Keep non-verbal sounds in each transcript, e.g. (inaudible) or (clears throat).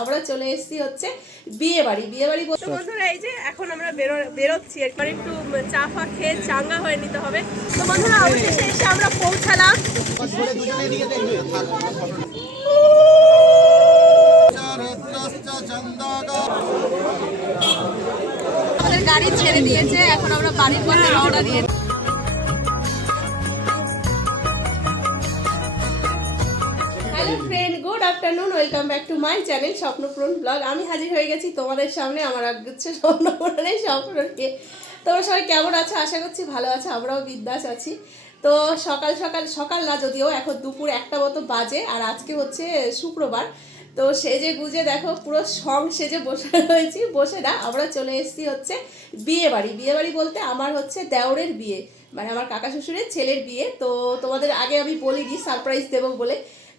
আমরা চলে এসেছি হচ্ছে বিয়ে বাড়ি বিয়ে বাড়ি বলতে বন্ধুরা, এই যে এখন আমরা বেরো বেরোচ্ছি। একবার একটু চা ফা খেয়ে চাঙ্গা হয়ে নিতে হবে। তো বন্ধুরা, অবশেষে এসে আমরা পৌঁছালাম। আমাদের গাড়ি ছেড়ে দিয়েছে। এখন আমরা বাড়ির পথে রওনা দিয়ে afternoon welcome back to my channel Swapnapuran blog. আমি হাজির হয়ে গেছি তোমাদের সামনে, আমার হচ্ছে স্বপ্নপূরণের স্বপ্নকে। তোমরা সবাই কেমন আছো? আশা করছি ভালো আছো, আমরাও বিদ্যাস আছি। তো সকাল সকাল সকাল না, যদিও এখন দুপুর একটা মতো বাজে, আর আজকে হচ্ছে শুক্রবার। তো সেজে গুজে দেখো, পুরো সং সেজে বসে (laughs) রয়েছি। বসে না, আমরা চলে এসেছি হচ্ছে বিয়ে বাড়ি। বিয়ে বাড়ি বলতে আমার হচ্ছে দেওরের বিয়ে মানে আমার কাকা শ্বশুরের ছেলের বিয়ে। তো তোমাদের আগে আমি বলিনি, সারপ্রাইজ দেবো বলে।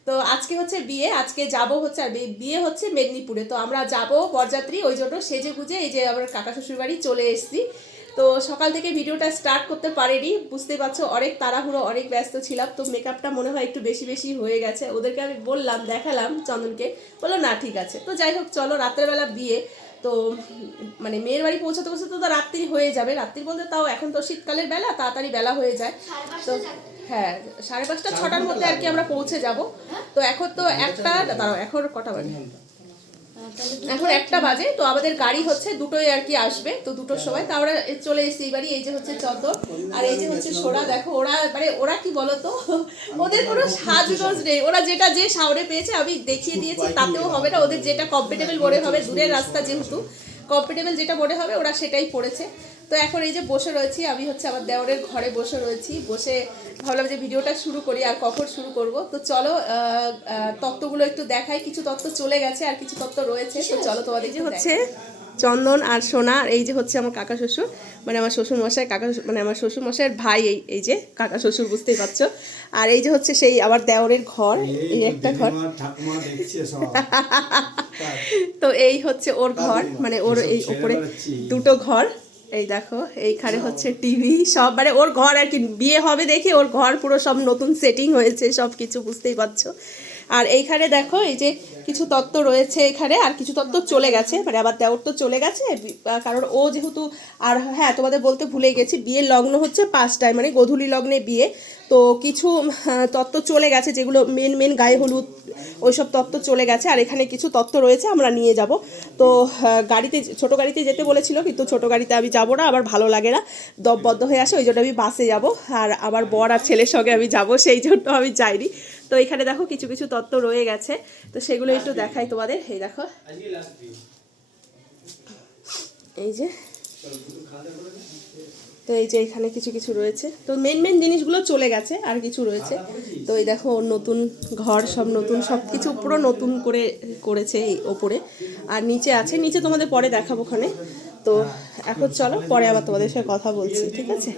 তো আজকে হচ্ছে বিয়ে, আজকে যাব হচ্ছে আর বিয়ে হচ্ছে মেদিনীপুরে। তো আমরা যাব বরযাত্রী, ওই জন্য সেজে গুজে এই যে আমার কাকা শ্বশুর বাড়ি চলে এসেছি। তো সকাল থেকে ভিডিওটা স্টার্ট করতে পারিনি বুঝতে পারছ অনেক তাড়াহুড়ো, অনেক ব্যস্ত ছিলাম, তো মেকআপটা মনে হয় একটু বেশি বেশি হয়ে গেছে। ওদেরকে আমি বললাম, দেখালাম চন্দনকে। বলল, না, ঠিক আছে। তো যাই হোক, চলো, রাত্রেবেলা বিয়ে। তো মানে মেয়ের বাড়ি পৌঁছাতে পৌঁছাতে তো রাত্রি হয়ে যাবে। রাত্রি বলতে তাও এখন তো শীতকালের বেলা তাড়াতাড়ি বেলা হয়ে যায়। তো হ্যাঁ সাড়ে পাঁচটা ছটার মধ্যে আর কি আমরা পৌঁছে যাব। তো এখন তো একটা দাঁড়াও এখন কটা বাজে? এখন একটা বাজে, তো আমাদের গাড়ি হচ্ছে দুটোই আর কি আসবে, তো দুটোর সময়। তা আমরা চলে এসেছি এই বাড়ি এই যে হচ্ছে চন্দন, আর এই যে হচ্ছে সোরা দেখো, ওরা মানে ওরা কি বলতো? ওদের কোনো সাজগোজ নেই। ওরা যেটা যে সামনে পেয়েছে, আমি দেখিয়ে দিয়েছি, তাতেও হবে না। ওদের যেটা কমফর্টেবল মনে হবে, দূরের রাস্তা যেহেতু কমফর্টেবল যেটা মনে হবে, ওরা সেটাই পড়েছে। তো এখন এই যে বসে রয়েছি আমি হচ্ছে আমার দেওরের ঘরে বসে রয়েছি। বসে ভাবলাম যে ভিডিওটা শুরু করি আর কখন শুরু করব? তো চলো তত্ত্বগুলো একটু দেখাই। কিছু তত্ত্ব চলে গেছে আর কিছু তত্ত্ব রয়েছে। তো চলো তোমাদের যে হচ্ছে চন্দন আর সোনা আর এই যে হচ্ছে আমার কাকা শ্বশুর। মানে আমার শ্বশুর মশাই কাকা শ্বশুর- মানে আমার শ্বশুর মশাইয়ের ভাই এই এই যে কাকা শ্বশুর বুঝতেই পারছ? আর এই যে হচ্ছে সেই আবার দেওরের ঘর এই একটা ঘর। (laughs) তো এই হচ্ছে ওর ঘর মানে ওর এই উপরে দুটো ঘর। এই দেখো, এইখানে হচ্ছে টিভি সব মানে ওর ঘর আর কি, বিয়ে হবে দেখে ওর ঘর পুরো সব নতুন সেটিং হয়েছে, সব কিছু বুঝতেই পারছ। আর এইখানে দেখো, এই যে কিছু তত্ত্ব রয়েছে এখানে, আর কিছু তত্ত্ব চলে গেছে মানে আবার দেওর তো চলে গেছে কারণ ও যেহেতু, আর হ্যাঁ তোমাদের বলতে ভুলে গেছি, বিয়ের লগ্ন হচ্ছে পাঁচটায় মানে গধূলি লগ্নে বিয়ে তো কিছু তত্ত্ব চলে গেছে যেগুলো মেন মেন গায়ে হলুদ, ওইসব তত্ত্ব চলে গেছে। আর এখানে কিছু তত্ত্ব রয়েছে, আমরা নিয়ে যাব। তো গাড়িতে, ছোট গাড়িতে যেতে বলেছিল, কিন্তু ছোট গাড়িতে আমি যাব না আবার ভালো লাগে না। দববদ্ধ হয়ে আসে, ওই জন্য আমি বাসে যাব। আর আমার বর আর ছেলের সঙ্গে আমি যাব, সেই জন্য আমি যাইনি। তো এখানে দেখো কিছু কিছু তত্ত্ব রয়ে গেছে। তো সেগুলো একটু দেখাই তোমাদের। এই দেখো। এই যে তো এই যে এখানে কিছু কিছু রয়েছে। তো মেন মেন জিনিসগুলো চলে গেছে, আর কিছু রয়েছে। তো এই দেখো, নতুন ঘর, সব নতুন সব কিছু পুরো নতুন করে করেছে এই ওপরে। আর নিচে আছে, নিচে তোমাদের পরে দেখাবো ওখানে। তো এখন চলো পরে আবার তোমাদের সাথে কথা বলছি ঠিক আছে?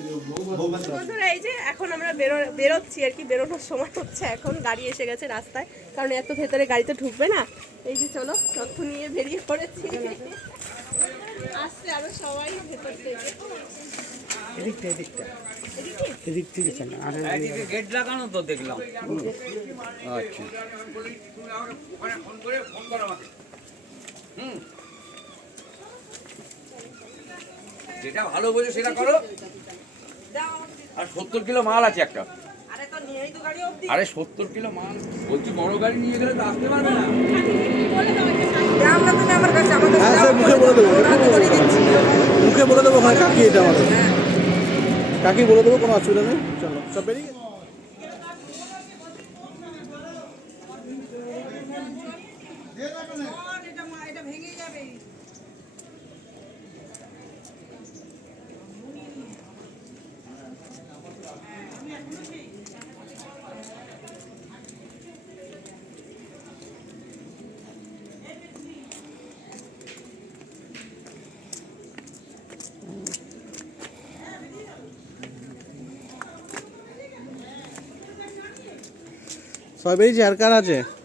বন্ধুরা এই যে এখন আমরা বেরো বেরোচ্ছি আর কি বেরোনোর সময় হচ্ছে এখন গাড়ি এসে গেছে রাস্তায় কারণ এত ভেতরে গাড়িতে ঢুকবে না। এই যে চলো তথ্য নিয়ে বেরিয়ে পড়েছি। আসছে আরও সবাই ভেতর থেকে। এদিকটা এদিকটা। এদিক? থেকে চলে আর এদিকে। গেট লাগানো তো দেখলাম। আচ্ছা। হুম। যেটা ভালো বোঝো সেটা করো। আর সত্তর কিলো মাল আছে একটা। আরে সত্তর কিলো মাল, বলছি বড় গাড়ি নিয়ে গেলে তো আসতে পারবে না। হ্যাঁ মুখে বলে দেবো। কাকি এটা আমাদের। কাকি বলে দেবো, কোনো অসুবিধা নেই। চলো, সব বেরিয়ে গেছে? সব বেরিয়েছে আছে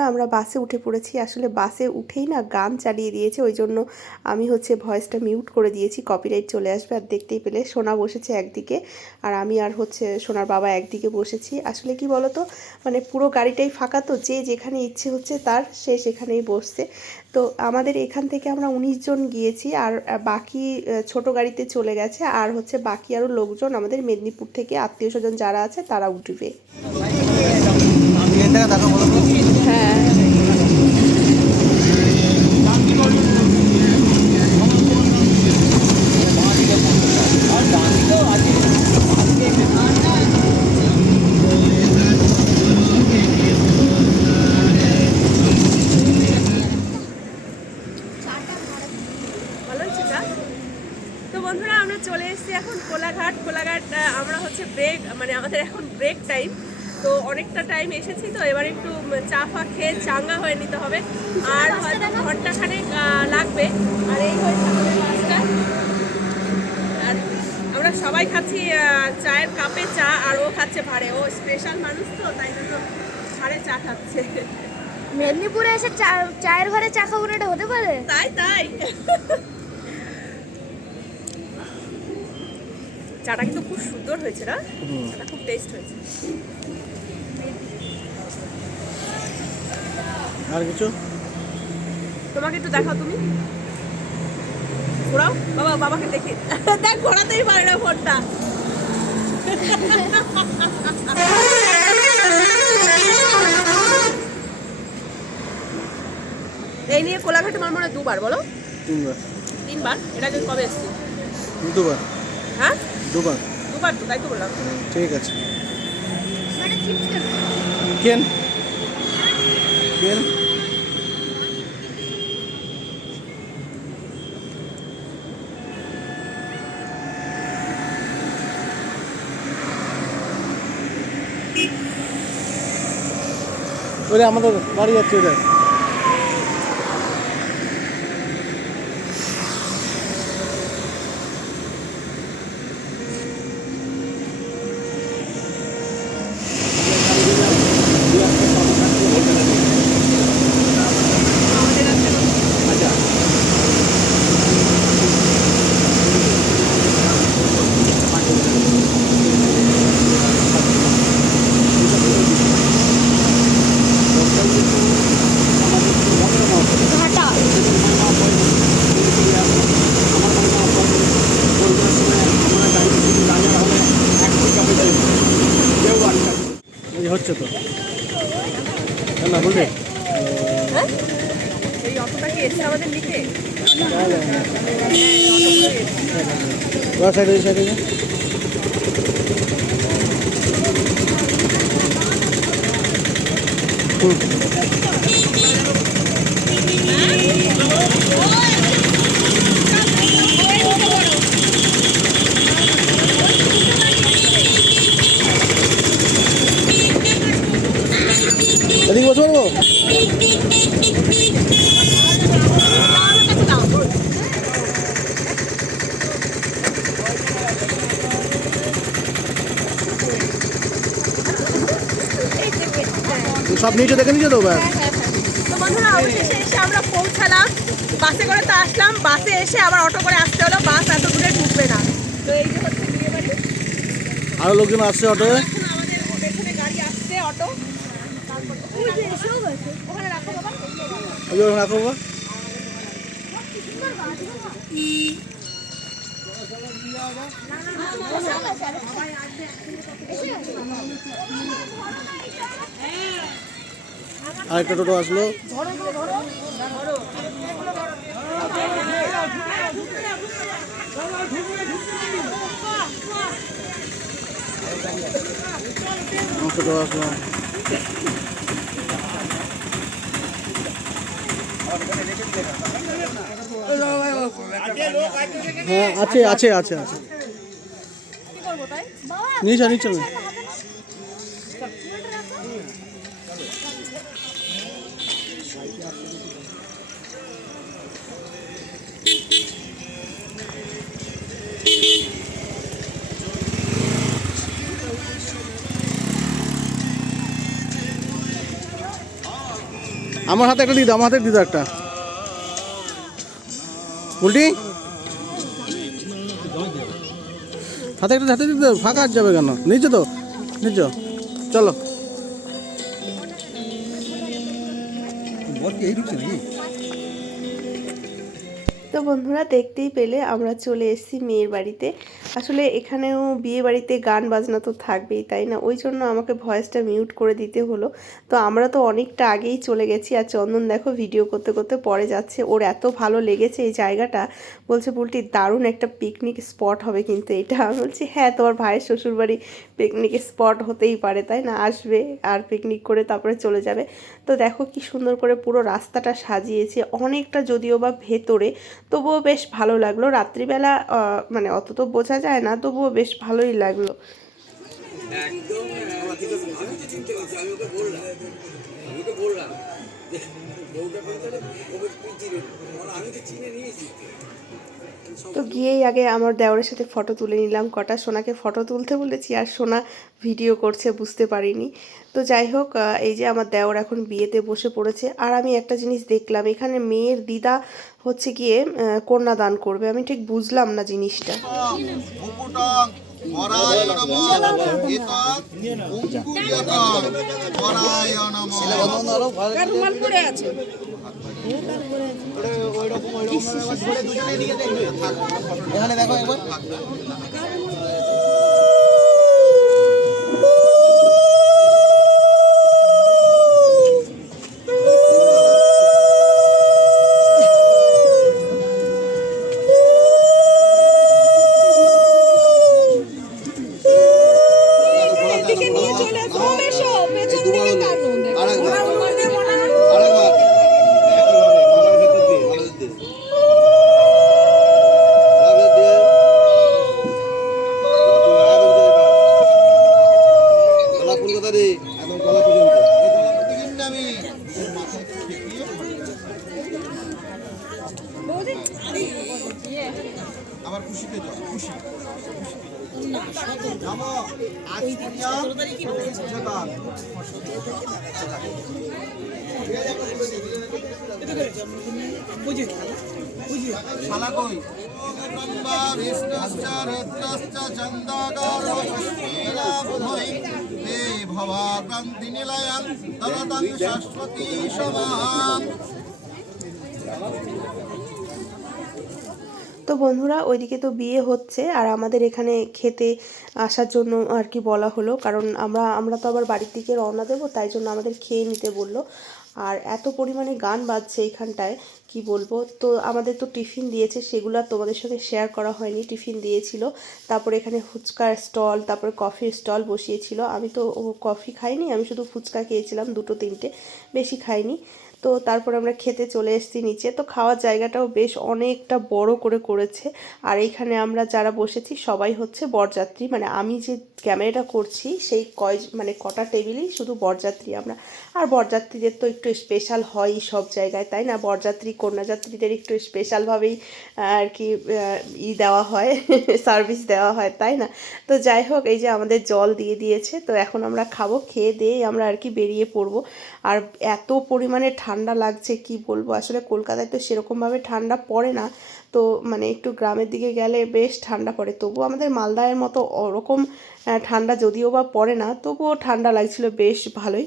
বন্ধুরা, আমরা বাসে উঠে পড়েছি। আসলে বাসে উঠেই না গান চালিয়ে দিয়েছে, ওই জন্য আমি হচ্ছে ভয়েসটা মিউট করে দিয়েছি কপিরাইট চলে আসবে আর দেখতেই পেলে সোনা বসেছে একদিকে আর আমি আর হচ্ছে সোনার বাবা একদিকে বসেছি। আসলে কি বলতো মানে পুরো গাড়িটাই ফাঁকা তো, যে যেখানে ইচ্ছে হচ্ছে তার সে সেখানেই বসছে। তো আমাদের এখান থেকে আমরা উনিশ জন গিয়েছি আর বাকি ছোট গাড়িতে চলে গেছে আর হচ্ছে বাকি আরও লোকজন, আমাদের মেদিনীপুর থেকে আত্মীয় স্বজন যারা আছে তারা উঠবে হ্যাঁ ভালো হয়েছে চা? তো বন্ধুরা আমরা চলে এসেছি এখন কোলাঘাট কোলাঘাট আহ, আমরা হচ্ছে ব্রেক মানে আমাদের এখন ব্রেক টাইম তো অনেকটা টাইম এসেছি তো এবার একটু উম, চা ফা খেয়ে চাঙ্গা হয়ে নিতে হবে আর হয়তো ঘন্টাখানেক আহ, লাগবে আর এই হয়েছে আমাদের বাসটা আর আমরা সবাই খাচ্ছি আহ, চায়ের কাপে চা আর ও খাচ্ছে ভাড়ে। ও স্পেশাল মানুষ তো তাই জন্য ভাড়ে চা খাচ্ছে। মেদিনীপুরে এসে চা- চায়ের ঘরে চা খাব না এটা হতে পারে? তাই তাই। চাটা কিন্তু খুব সুন্দর হয়েছে না? চাটা খুব টেস্ট হয়েছে। আর কিছু? তোমাকে একটু দেখাও তুমি। ঘোরাও? বাবা বাবাকে দেখে। (laughs) দেখ ঘোরাতেই পারে না ফোনটা। এই নিয়ে কোলাঘাটে আমার মনে হয় দুবার বলো? তিনবার। তিনবার? এটা আগে কবে এসছি? দুবার। হ্যাঁ? দুবার। দুবার তো তাই তো বললাম। ঠিক আছে। মানে কেন? কেন? ওরে আমাদের বাড়ি যাচ্ছে ওদের ঘাটা এই হচ্ছে তো না বুঝলে হ্যাঁ এই অটোটা কি এসছে আমাদের লিখে ওরা সাইডে ওই সাইডে এদিকে বসে। সব নিচে দেখে নিচে তো ব্যাস তো বন্ধুরা অবশেষে এসে আমরা পৌঁছালাম। বাসে করে তো আসলাম। বাসে এসে আবার অটো করে আসতে হলো। বাস এত দূরে ঢুকবে না। তো এই যে হচ্ছে বিয়ে বাড়ি। আরও লোকজন আসছে আমাদের পেছনে গাড়ি আসছে অটো। ওখানে রাখো বাবা। ওখানে রাখো বাবা। আরেকটা টোটো আসলো। টোটো আসলো। হ্যাঁ আছে আছে আছে আছে। নিচে আমার হাতে একটা দিয়ে দাও আমার হাতে দিয়ে দাও একটা। উল্টি? হাতে একটা, হাতে দিতে ফাঁকা যাবে কেন? নিচে তো, নিচে। চলো। তো বন্ধুরা, দেখতেই পেলে আমরা চলে এসেছি মেয়ের বাড়িতে। আসলে এখানেও বিয়ে বাড়িতে গান বাজনা তো থাকবেই, তাই না? ওই জন্য আমাকে ভয়েসটা মিউট করে দিতে হলো। তো আমরা তো অনেকটা আগেই চলে গেছি আর চন্দন দেখো ভিডিও করতে করতে পরে যাচ্ছে। ওর এত ভালো লেগেছে এই জায়গাটা। বলছে, বলটি, দারুণ একটা পিকনিক স্পট হবে কিন্তু এটা। আমি বলছি হ্যাঁ তোমার ভাইয়ের শ্বশুরবাড়ি পিকনিক স্পট হতেই পারে, তাই না? আসবে আর পিকনিক করে তারপরে চলে যাবে। তো দেখো কি সুন্দর করে পুরো রাস্তাটা সাজিয়েছে। অনেকটা যদিও বা ভেতরে, তবুও বেশ ভালো লাগল। রাত্রিবেলা মানে অত তো বোঝা যায় না, তবুও বেশ ভালোই লাগল। বললাম আমি তো চিনে নিয়েছি তো গিয়েই আগে আমার দেওয়ারের সাথে ফটো তুলে নিলাম। কটা সোনাকে ফটো তুলতে বলেছি আর সোনা ভিডিও করছে, বুঝতে পারিনি। তো যাই হোক এই যে আমার দেওর এখন বিয়েতে বসে পড়েছে। আর আমি একটা জিনিস দেখলাম, এখানে মেয়ের দিদা হচ্ছে গিয়ে কন্যা কন্যাদান করবে। আমি ঠিক বুঝলাম না জিনিসটা। নমঃ। এতৎ অঙ্কুর্যতং বরায় নমঃ। এখানে দেখো একবার। ফুল একদম গলা পর্যন্ত। এই গলা পর্যন্ত আমি মাথায় ঠেকিয়ে আবার খুশিতে যাও, খুশি। জামো আজ যেতাম শালা কই? ব্রহ্মা বিষ্ণুশ্চ, রুদ্রশ্চ চন্দাকারো পুষ্পীলা তো বন্ধুরা, ওইদিকে তো বিয়ে হচ্ছে, আর আমাদের এখানে খেতে আসার জন্য আর কি বলা হলো, কারণ আমরা আমরা তো আবার বাড়ির দিকে রওনা দেবো, তাই জন্য আমাদের খেয়ে নিতে বলল। আর এত পরিমাণে গান বাজছে এইখানটায় কি বলব? তো আমাদের তো টিফিন দিয়েছে, সেগুলো তোমাদের সাথে শেয়ার করা হয়নি। টিফিন দিয়েছিল, তারপর এখানে ফুচকার স্টল তারপর কফির স্টল বসিয়েছিল। আমি তো কফি খাইনি, আমি শুধু ফুচকা খেয়েছিলাম, দুটো তিনটে, বেশি খাইনি। তো তারপর আমরা খেতে চলে এসেছি নিচে। তো খাওয়ার জায়গাটাও বেশ অনেকটা বড় করে করেছে। আর এইখানে আমরা যারা বসেছি সবাই হচ্ছে বরযাত্রী। মানে আমি যে ক্যামেরাটা করছি, সেই কয় মানে কটা টেবিলই শুধু বরযাত্রী আমরা। আর বরযাত্রীদের তো একটু স্পেশাল হয়ই সব জায়গায়, তাই না? বরযাত্রী, কন্যাযাত্রীদের একটু স্পেশালভাবেই আর কি ই দেওয়া হয় (laughs) সার্ভিস দেওয়া হয়, তাই না? তো যাই হোক, এই যে আমাদের জল দিয়ে দিয়েছে। তো এখন আমরা খাব, খেয়ে দিয়ে আমরা আর কি বেরিয়ে পড়ব। আর এত পরিমাণে ঠান্ডা লাগছে, কি বলব? আসলে কলকাতায় তো সেরকমভাবে ঠান্ডা পড়ে না। তো মানে একটু গ্রামের দিকে গেলে বেশ ঠান্ডা পড়ে। তবুও আমাদের মালদায়ের মতো ওরকম ঠান্ডা যদিও বা পড়ে না, তবুও ঠান্ডা লাগছিল, বেশ ভালোই।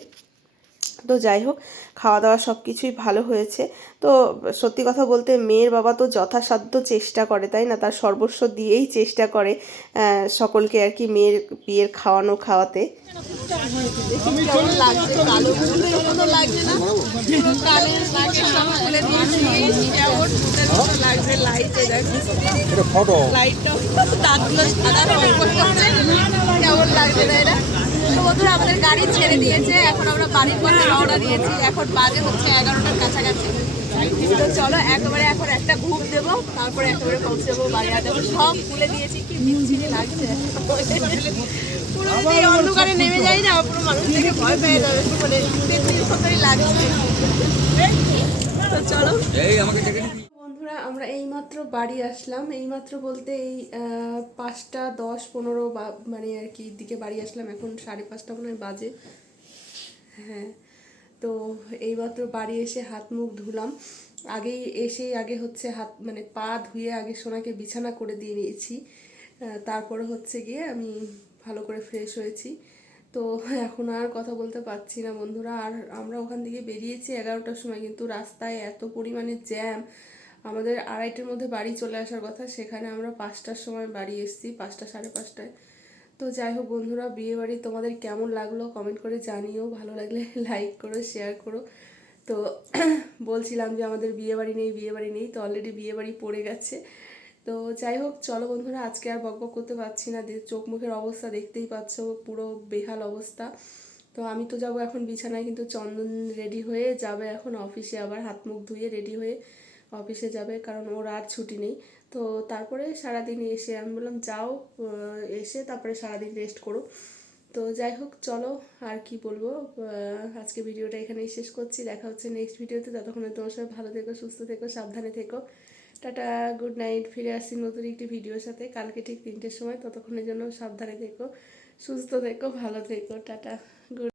তো যাই হোক খাওয়া দাওয়া সব কিছুই ভালো হয়েছে। তো সত্যি কথা বলতে মেয়ের বাবা তো যথাসাধ্য চেষ্টা করে তাই না? তার সর্বস্ব দিয়েই চেষ্টা করে সকলকে আর কি মেয়ের বিয়ের খাওয়ানো খাওয়াতে। এটা ফটো কেমন লাগছে না তো বন্ধুরা আমাদের গাড়ি ছেড়ে দিয়েছে। এখন আমরা বাড়ির পথে রওনা দিয়েছি। এখন বাজে হচ্ছে এগারোটার কাছাকাছি। তো চলো একেবারে এখন একটা ঘুম দেবো তারপরে একেবারে পৌঁছে যাব বাড়ি। আর দেখো সব খুলে দিয়েছি। কি মিলছিলি লাগছে। পুরো যদি অন্ধকারে নেমে যাই না পুরো মানুষ থেকে ভয় পেয়ে যাবে। মানে লাগছে। তো চলো। এই আমাকে? বন্ধুরা আমরা এইমাত্র বাড়ি আসলাম। এইমাত্র বলতে এই পাঁচটা দশ পনেরো বা মানে আর কি, দিকে বাড়ি আসলাম। এখন সাড়ে পাঁচটা মনে হয় বাজে। হ্যাঁ তো এইমাত্র বাড়ি এসে হাত মুখ ধুলাম। আগেই এসেই আগে হচ্ছে হাত মানে পা ধুয়ে আগে সোনাকে বিছানা করে দিয়ে নিয়েছি। তারপরে হচ্ছে গিয়ে আমি ভালো করে ফ্রেশ হয়েছি। তো এখন আর কথা বলতে পারছি না বন্ধুরা। আর আমরা ওখান থেকে বেরিয়েছি এগারোটার সময়, কিন্তু রাস্তায় এত পরিমাণে জ্যাম আমাদের আড়াইটের মধ্যে বাড়ি চলে আসার কথা, সেখানে আমরা পাঁচটার সময় বাড়ি এসেছি, পাঁচটা সাড়ে পাঁচটায়। তো যাই হোক বন্ধুরা, বিয়ে বাড়ি তোমাদের কেমন লাগল কমেন্ট করে জানিও, ভালো লাগলে (laughs) লাইক করো শেয়ার করো। তো (clears throat) বলছিলাম যে আমাদের বিয়ে বাড়ি নেই, বিয়ে বাড়ি নেই, তো অলরেডি বিয়ে বাড়ি পড়ে গেছে। তো যাই হোক, চলো বন্ধুরা, আজকে আর বকবক করতে পারছি না চোখ মুখের অবস্থা দেখতেই পাচ্ছ, পুরো বেহাল অবস্থা। তো আমি তো যাব এখন বিছানায়, কিন্তু চন্দন রেডি হয়ে যাবে এখন অফিসে আবার হাত মুখ ধুয়ে রেডি হয়ে অফিসে যাবে, কারণ ওর আর ছুটি নেই। তো তারপরে সারাদিন এসে আমি বললাম, যাও এসে তারপরে সারাদিন রেস্ট করো। তো যাই হোক, চলো, আর কি বলব? আজকে ভিডিওটা এখানেই শেষ করছি। দেখা হচ্ছে নেক্সট ভিডিওতে। ততক্ষণে তোমার সাথে ভালো থেকো, সুস্থ থেকো, সাবধানে থেকো। টাটা গুড নাইট ফিরে আসছি নতুন একটি ভিডিওর সাথে। কালকে ঠিক তিনটের সময়। ততক্ষণের জন্য সাবধানে থেকো, সুস্থ থেকো, ভালো থেকো। Tata good